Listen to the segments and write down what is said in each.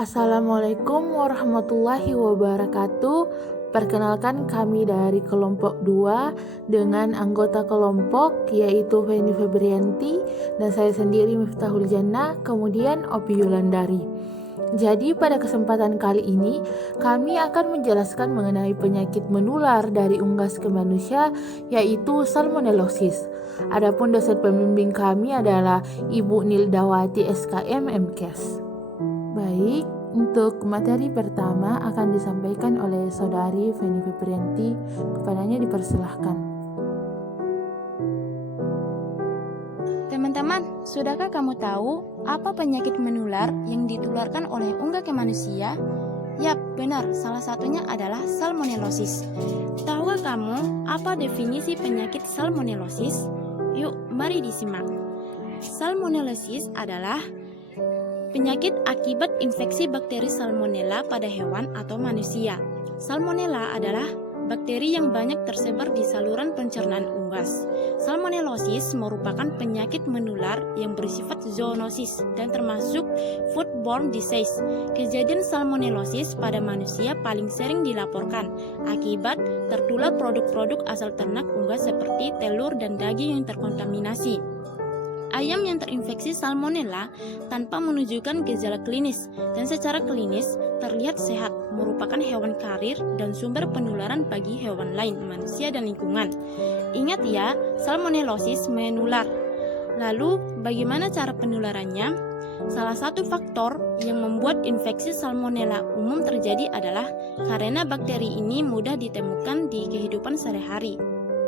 Assalamualaikum warahmatullahi wabarakatuh. Perkenalkan, kami dari kelompok 2 dengan anggota kelompok yaitu Feni Febrianti dan saya sendiri Miftahul Jannah, kemudian Opi Yulandari. Jadi pada kesempatan kali ini kami akan menjelaskan mengenai penyakit menular dari unggas ke manusia yaitu salmonellosis. Adapun dosen pembimbing kami adalah Ibu Nildawati SKM MKes. Baik, untuk materi pertama akan disampaikan oleh Saudari Feni Febrianti. Kepadanya dipersilahkan. Teman-teman, sudahkah kamu tahu apa penyakit menular yang ditularkan oleh unggas ke manusia? Yap, benar, salah satunya adalah salmonellosis. Tahukah kamu apa definisi penyakit salmonellosis? Yuk, mari disimak. Salmonellosis adalah penyakit akibat infeksi bakteri salmonella pada hewan atau manusia. Salmonella adalah bakteri yang banyak tersebar di saluran pencernaan unggas. Salmonellosis merupakan penyakit menular yang bersifat zoonosis dan termasuk foodborne disease. Kejadian salmonellosis pada manusia paling sering dilaporkan akibat tertular produk-produk asal ternak unggas seperti telur dan daging yang terkontaminasi. Ayam yang terinfeksi salmonella tanpa menunjukkan gejala klinis dan secara klinis terlihat sehat merupakan hewan karir dan sumber penularan bagi hewan lain, manusia dan lingkungan. Ingat ya, salmonellosis menular. Lalu, bagaimana cara penularannya? Salah satu faktor yang membuat infeksi salmonella umum terjadi adalah karena bakteri ini mudah ditemukan di kehidupan sehari-hari.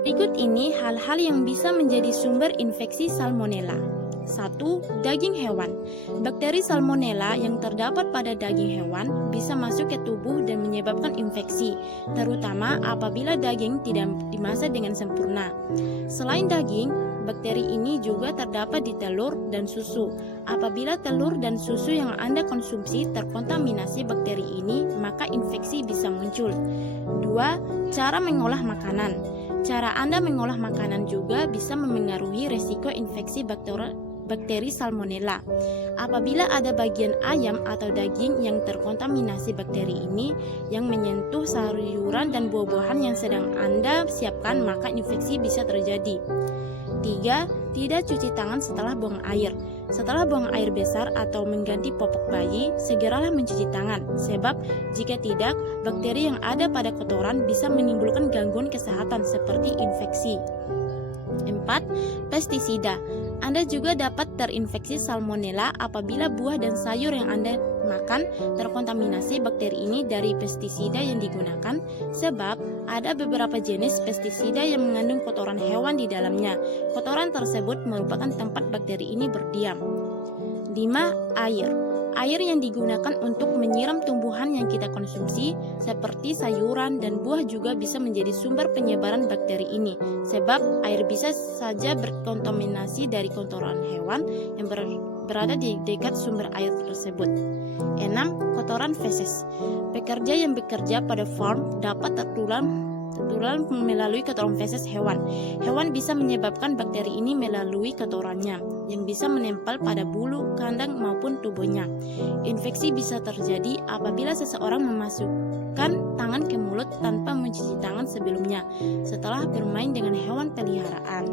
Berikut ini hal-hal yang bisa menjadi sumber infeksi salmonella. 1. Daging hewan. Bakteri salmonella yang terdapat pada daging hewan bisa masuk ke tubuh dan menyebabkan infeksi, terutama apabila daging tidak dimasak dengan sempurna. Selain daging, bakteri ini juga terdapat di telur dan susu. Apabila telur dan susu yang Anda konsumsi terkontaminasi bakteri ini, maka infeksi bisa muncul. 2. Cara mengolah makanan. Cara Anda mengolah makanan juga bisa memengaruhi resiko infeksi bakteri salmonella. Apabila ada bagian ayam atau daging yang terkontaminasi bakteri ini yang menyentuh sayuran dan buah-buahan yang sedang Anda siapkan, maka infeksi bisa terjadi. 3. Tidak cuci tangan setelah buang air. Setelah buang air besar atau mengganti popok bayi, segeralah mencuci tangan. Sebab jika tidak, bakteri yang ada pada kotoran bisa menimbulkan gangguan kesehatan seperti infeksi. 4. Pestisida. Anda juga dapat terinfeksi salmonella apabila buah dan sayur yang Anda makan terkontaminasi bakteri ini dari pestisida yang digunakan, sebab ada beberapa jenis pestisida yang mengandung kotoran hewan di dalamnya. Kotoran tersebut merupakan tempat bakteri ini berdiam. 5. Air. Air yang digunakan untuk menyiram tumbuhan yang kita konsumsi seperti sayuran dan buah juga bisa menjadi sumber penyebaran bakteri ini, sebab air bisa saja berkontaminasi dari kotoran hewan yang berada di dekat sumber air tersebut. 6. Kotoran feses. Pekerja yang bekerja pada farm dapat tertular melalui kotoran feses hewan. Hewan bisa menyebabkan bakteri ini melalui kotorannya yang bisa menempel pada bulu, kandang maupun tubuhnya. Infeksi bisa terjadi apabila seseorang memasukkan tangan ke mulut tanpa mencuci tangan sebelumnya setelah bermain dengan hewan peliharaan.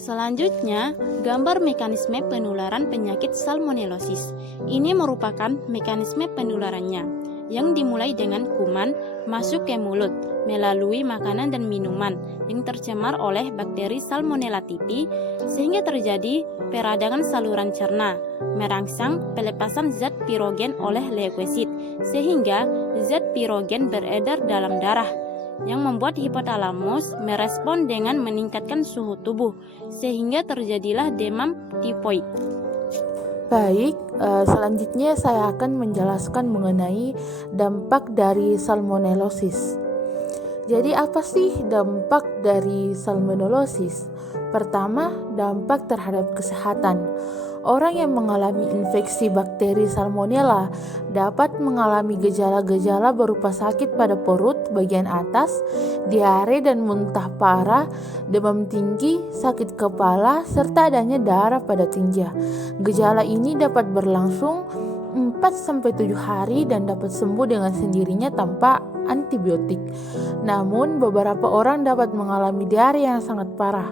Selanjutnya, gambar mekanisme penularan penyakit salmonellosis. Ini merupakan mekanisme penularannya yang dimulai dengan kuman masuk ke mulut melalui makanan dan minuman yang tercemar oleh bakteri Salmonella typhi sehingga terjadi peradangan saluran cerna, merangsang pelepasan zat pirogen oleh leukosit sehingga zat pirogen beredar dalam darah yang membuat hipotalamus merespon dengan meningkatkan suhu tubuh sehingga terjadilah demam tifoid. Baik, selanjutnya saya akan menjelaskan mengenai dampak dari salmonellosis. Jadi apa sih dampak dari salmonellosis? Pertama, dampak terhadap kesehatan. Orang yang mengalami infeksi bakteri Salmonella dapat mengalami gejala-gejala berupa sakit pada perut bagian atas, diare dan muntah parah, demam tinggi, sakit kepala, serta adanya darah pada tinja. Gejala ini dapat berlangsung 4-7 hari dan dapat sembuh dengan sendirinya tanpa antibiotik. Namun, beberapa orang dapat mengalami diare yang sangat parah.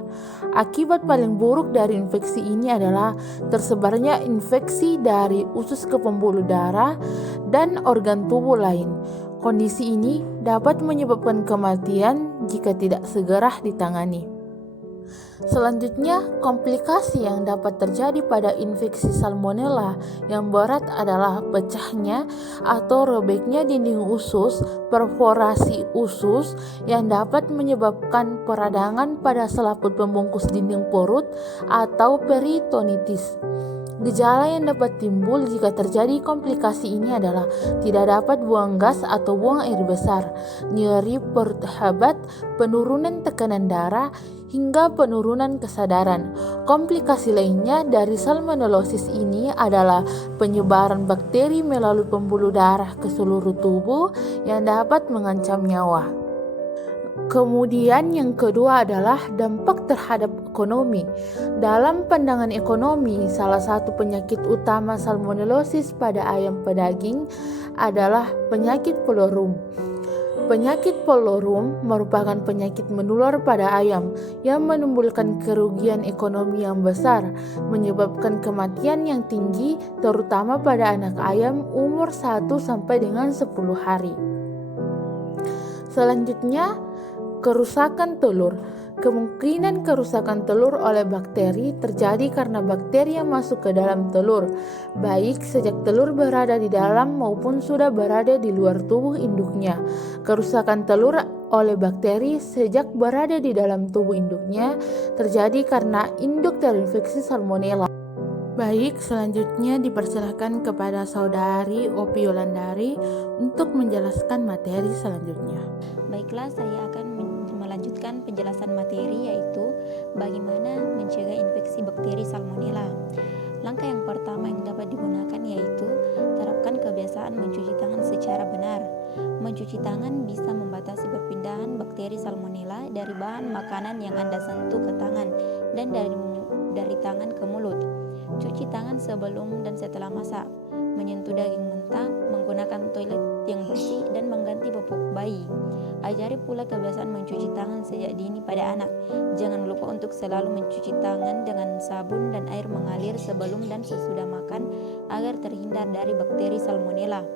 Akibat paling buruk dari infeksi ini adalah tersebarnya infeksi dari usus ke pembuluh darah dan organ tubuh lain. Kondisi ini dapat menyebabkan kematian jika tidak segera ditangani. Selanjutnya, komplikasi yang dapat terjadi pada infeksi Salmonella yang berat adalah pecahnya atau robeknya dinding usus, perforasi usus yang dapat menyebabkan peradangan pada selaput pembungkus dinding perut atau peritonitis. Gejala yang dapat timbul jika terjadi komplikasi ini adalah tidak dapat buang gas atau buang air besar, nyeri perut hebat, penurunan tekanan darah, hingga penurunan kesadaran. Komplikasi lainnya dari salmonellosis ini adalah penyebaran bakteri melalui pembuluh darah ke seluruh tubuh yang dapat mengancam nyawa. Kemudian yang kedua adalah dampak terhadap ekonomi. Dalam pandangan ekonomi, salah satu penyakit utama salmonellosis pada ayam pedaging adalah penyakit pelorum. Penyakit pelorum merupakan penyakit menular pada ayam yang menimbulkan kerugian ekonomi yang besar, menyebabkan kematian yang tinggi terutama pada anak ayam umur 1 sampai dengan 10 hari. Selanjutnya, kerusakan telur. Kemungkinan kerusakan telur oleh bakteri terjadi karena bakteri yang masuk ke dalam telur, baik sejak telur berada di dalam maupun sudah berada di luar tubuh induknya. Kerusakan telur oleh bakteri sejak berada di dalam tubuh induknya terjadi karena induk terinfeksi Salmonella. Baik, selanjutnya dipersilakan kepada saudari Opi Yolandari untuk menjelaskan materi selanjutnya. Baiklah, saya akan melanjutkan penjelasan materi, yaitu bagaimana mencegah infeksi bakteri Salmonella. Langkah yang pertama yang dapat digunakan yaitu terapkan kebiasaan mencuci tangan secara benar. Mencuci tangan bisa membatasi perpindahan bakteri Salmonella dari bahan makanan yang Anda sentuh ke tangan dan dari tangan ke mulut. Cuci tangan sebelum dan setelah masak, menyentuh daging mentah, menggunakan toilet yang bersih, dan mengganti popok bayi. Ajari pula kebiasaan mencuci tangan sejak dini pada anak. Jangan lupa untuk selalu mencuci tangan dengan sabun dan air mengalir sebelum dan sesudah makan agar terhindar dari bakteri Salmonella.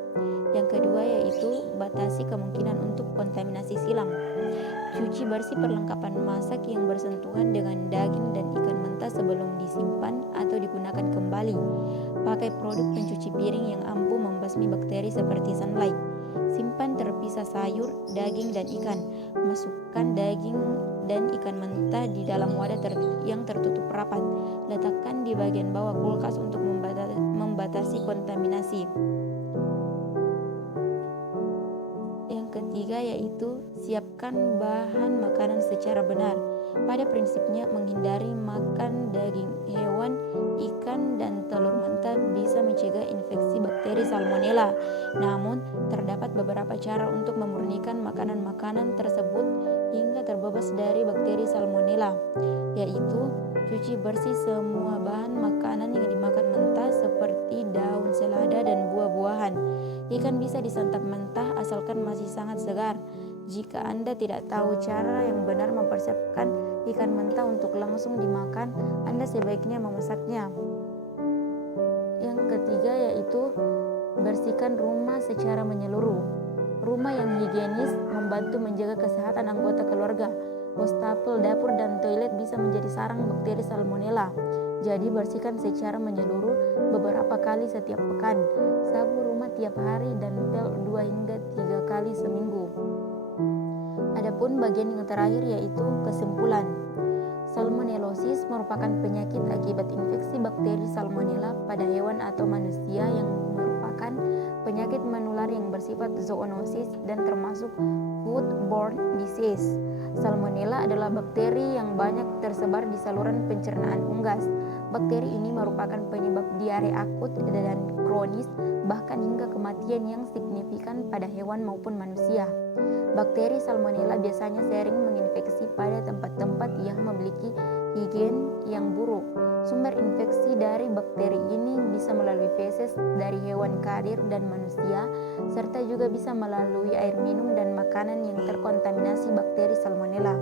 Yang kedua yaitu batasi kemungkinan untuk kontaminasi silang. Cuci bersih perlengkapan masak yang bersentuhan dengan daging dan ikan mentah sebelum disimpan atau digunakan kembali. Pakai produk pencuci piring yang ampuh membasmi bakteri seperti Sunlight. Simpan terpisah sayur, daging, dan ikan. Masukkan daging dan ikan mentah di dalam wadah yang tertutup rapat. Letakkan di bagian bawah kulkas untuk membatasi kontaminasi. Yang ketiga yaitu siapkan bahan makanan secara benar. Pada prinsipnya, menghindari makan daging hewan, ikan, dan telur mentah bisa mencegah infeksi bakteri Salmonella. Namun, terdapat beberapa cara untuk memurnikan makanan-makanan tersebut hingga terbebas dari bakteri Salmonella, yaitu cuci bersih semua bahan makanan yang dimakan mentah seperti daun selada dan buah-buahan. Ikan bisa disantap mentah asalkan masih sangat segar. Jika Anda tidak tahu cara yang benar mempersiapkan ikan mentah untuk langsung dimakan, Anda sebaiknya memasaknya. Yang ketiga yaitu bersihkan rumah secara menyeluruh. Rumah yang higienis membantu menjaga kesehatan anggota keluarga. Wastafel, dapur, dan toilet bisa menjadi sarang bakteri Salmonella. Jadi bersihkan secara menyeluruh beberapa kali setiap pekan. Sapu rumah tiap hari dan pel 2 hingga 3 kali seminggu. Adapun bagian yang terakhir yaitu kesimpulan. Salmonellosis merupakan penyakit akibat infeksi bakteri Salmonella pada hewan atau manusia yang merupakan penyakit menular yang bersifat zoonosis dan termasuk foodborne disease. Salmonella adalah bakteri yang banyak tersebar di saluran pencernaan unggas. Bakteri ini merupakan penyebab diare akut dan kronis, bahkan hingga kematian yang signifikan pada hewan maupun manusia. Bakteri Salmonella biasanya sering menginfeksi pada tempat-tempat yang memiliki higien yang buruk. Sumber infeksi dari bakteri ini bisa melalui feses dari hewan karir dan manusia, serta juga bisa melalui air minum dan makanan yang terkontaminasi bakteri Salmonella.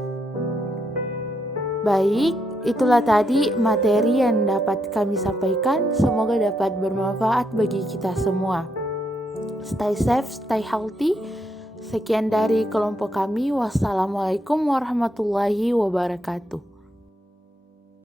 Baik, itulah tadi materi yang dapat kami sampaikan. Semoga dapat bermanfaat bagi kita semua. Stay safe, stay healthy. Sekian dari kelompok kami. Wassalamualaikum warahmatullahi wabarakatuh.